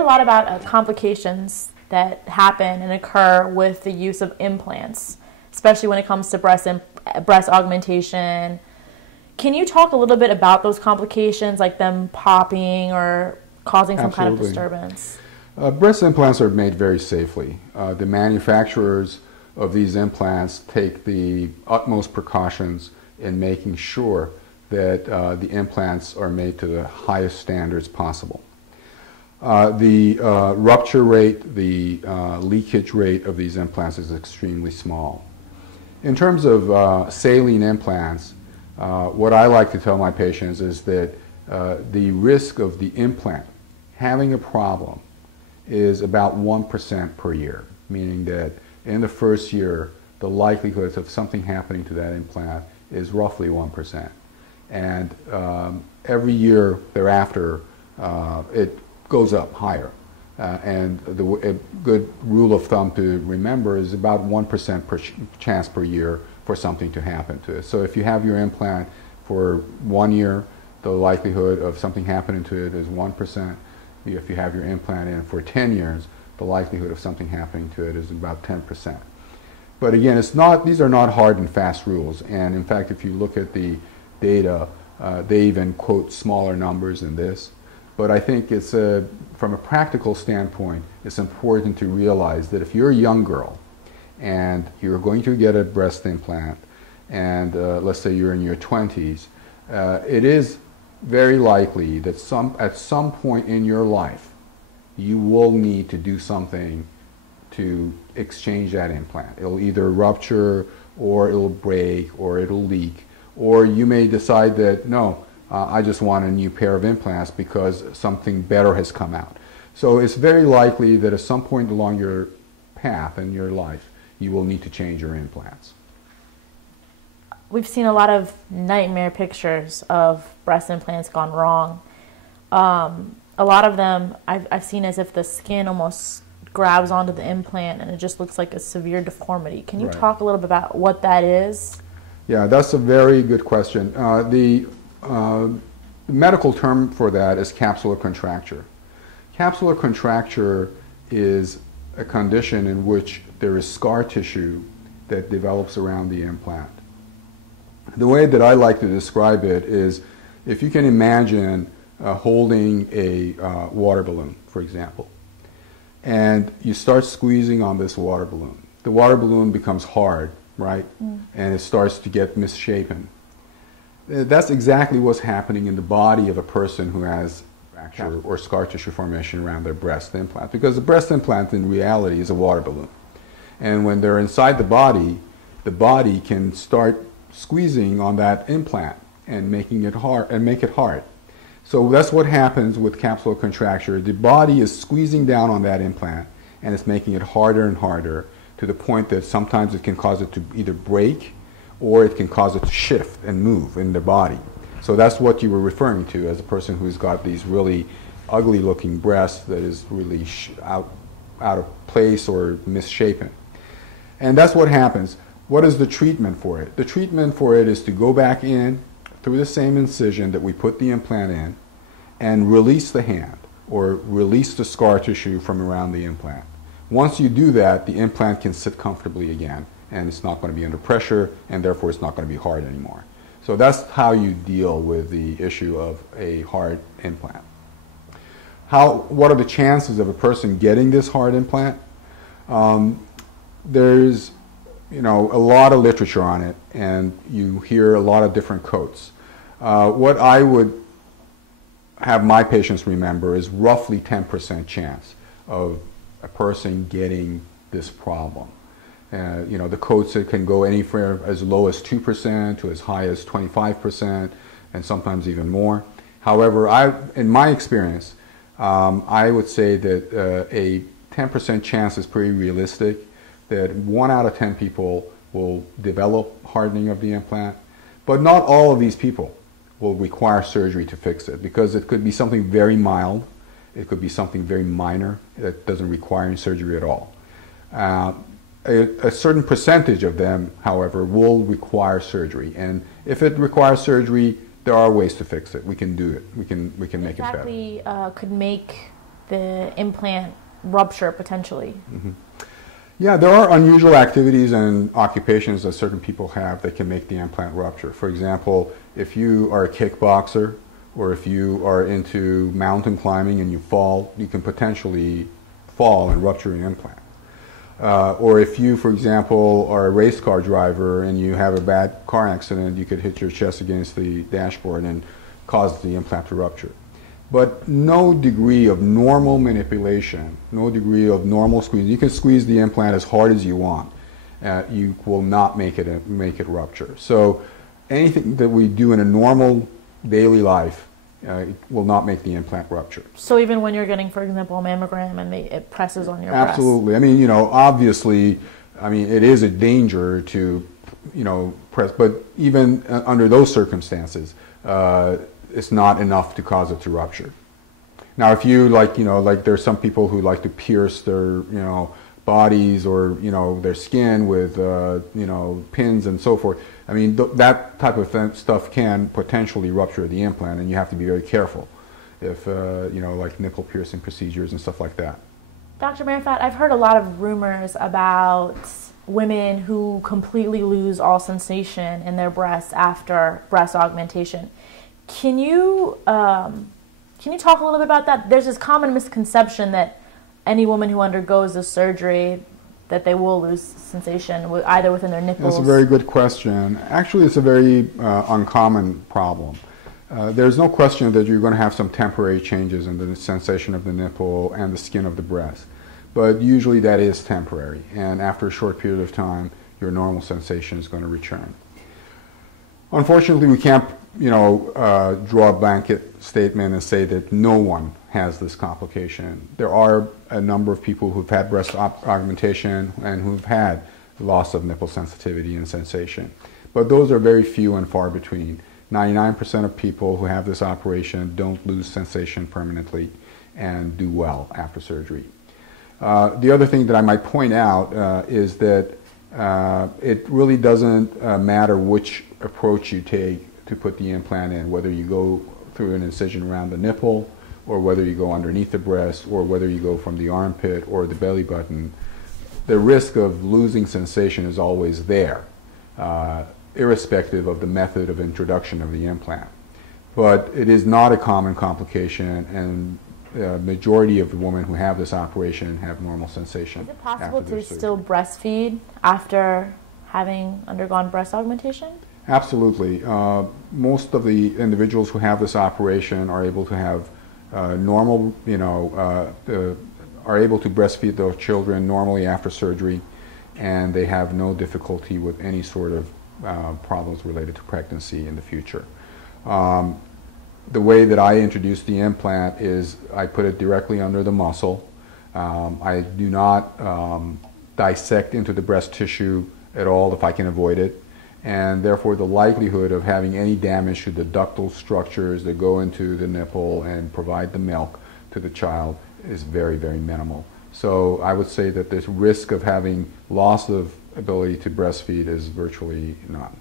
heard a lot about complications that happen and occur with the use of implants, especially when it comes to breast augmentation. Can you talk a little bit about those complications, like them popping or causing some kind of disturbance? Breast implants are made very safely. The manufacturers of these implants take the utmost precautions in making sure that the implants are made to the highest standards possible. The rupture rate, the leakage rate of these implants is extremely small. In terms of saline implants, what I like to tell my patients is that the risk of the implant having a problem is about 1% per year, meaning that in the first year, the likelihood of something happening to that implant is roughly 1%. And every year thereafter, it goes up higher. And a good rule of thumb to remember is about 1% chance per year for something to happen to it. So if you have your implant for 1 year, the likelihood of something happening to it is 1%. If you have your implant in for 10 years, the likelihood of something happening to it is about 10%. But again, these are not hard and fast rules. And in fact, if you look at the data, they even quote smaller numbers than this. But I think it's from a practical standpoint, it's important to realize that if you're a young girl and you're going to get a breast implant, and let's say you're in your 20s, it is very likely that at some point in your life, you will need to do something to exchange that implant. It'll either rupture, or it'll break, or it'll leak, or you may decide that, no, I just want a new pair of implants because something better has come out. So it's very likely that at some point along your path in your life, you will need to change your implants. We've seen a lot of nightmare pictures of breast implants gone wrong. A lot of them I've seen as if the skin almost grabs onto the implant and it just looks like a severe deformity. Can you talk a little bit about what that is? Yeah, that's a very good question. The medical term for that is capsular contracture. Capsular contracture is a condition in which there is scar tissue that develops around the implant. The way that I like to describe it is, if you can imagine holding a water balloon, for example, and you start squeezing on this water balloon. The water balloon becomes hard, right? And it starts to get misshapen. That's exactly what's happening in the body of a person who has fracture or scar tissue formation around their breast implant, because the breast implant in reality is a water balloon. And when they're inside the body can start squeezing on that implant and making it hard and make it hard. So that's what happens with capsular contracture. The body is squeezing down on that implant and it's making it harder and harder, to the point that sometimes it can cause it to either break or it can cause it to shift and move in the body. So that's what you were referring to as a person who's got these really ugly looking breasts that is really out of place or misshapen. And that's what happens. What is the treatment for it? The treatment for it is to go back in through the same incision that we put the implant in and release the hand or release the scar tissue from around the implant. Once you do that, the implant can sit comfortably again, and it's not going to be under pressure, and therefore it's not going to be hard anymore. So that's how you deal with the issue of a hard implant. What are the chances of a person getting this hard implant? There's a lot of literature on it, and you hear a lot of different quotes. What I would have my patients remember is roughly 10% chance of a person getting this problem. The quotes, it can go anywhere as low as 2% to as high as 25%, and sometimes even more. However, in my experience, I would say that a 10% chance is pretty realistic, that 1 out of 10 people will develop hardening of the implant, but not all of these people will require surgery to fix it, because it could be something very mild, it could be something very minor that doesn't require any surgery at all. A certain percentage of them, however, will require surgery, and if it requires surgery, there are ways to fix it. We can do it. We can make it better. Exactly, could make the implant rupture potentially? Mm-hmm. Yeah, there are unusual activities and occupations that certain people have that can make the implant rupture. For example, if you are a kickboxer or if you are into mountain climbing and you fall, you can potentially fall and rupture an implant. Or if you, for example, are a race car driver and you have a bad car accident, you could hit your chest against the dashboard and cause the implant to rupture. But no degree of normal manipulation, no degree of normal squeeze. You can squeeze the implant as hard as you want. You will not make it rupture. So anything that we do in a normal daily life it will not make the implant rupture. So even when you're getting, for example, a mammogram and it presses on your breast? Absolutely. I mean, you know, obviously, I mean, it is a danger to, you know, press, but even under those circumstances, it's not enough to cause it to rupture. Now, if you like, you know, like there's some people who like to pierce their, you know, bodies or, you know, their skin with, you know, pins and so forth. I mean, that type of stuff can potentially rupture the implant, and you have to be very careful if, you know, like nipple piercing procedures and stuff like that. Dr. Marifat, I've heard a lot of rumors about women who completely lose all sensation in their breasts after breast augmentation. Can you talk a little bit about that? There's this common misconception that any woman who undergoes this surgery, that they will lose sensation either within their nipples. That's a very good question. Actually, it's a very uncommon problem. There's no question that you're going to have some temporary changes in the sensation of the nipple and the skin of the breast. But usually that is temporary, and after a short period of time, your normal sensation is going to return. Unfortunately, we can't, you know, draw a blanket statement and say that no one has this complication. There are a number of people who've had breast augmentation and who've had loss of nipple sensitivity and sensation. But those are very few and far between. 99% of people who have this operation don't lose sensation permanently and do well after surgery. The other thing that I might point out is that it really doesn't matter which approach you take to put the implant in, whether you go through an incision around the nipple, or whether you go underneath the breast, or whether you go from the armpit or the belly button. The risk of losing sensation is always there, irrespective of the method of introduction of the implant. But it is not a common complication, and the majority of the women who have this operation have normal sensation. Is it possible to still breastfeed after having undergone breast augmentation? Absolutely. Most of the individuals who have this operation are able to have normal, you know, are able to breastfeed their children normally after surgery, and they have no difficulty with any sort of problems related to pregnancy in the future. The way that I introduce the implant is I put it directly under the muscle. I do not dissect into the breast tissue at all if I can avoid it, and therefore the likelihood of having any damage to the ductal structures that go into the nipple and provide the milk to the child is very, very minimal. So I would say that this risk of having loss of ability to breastfeed is virtually none.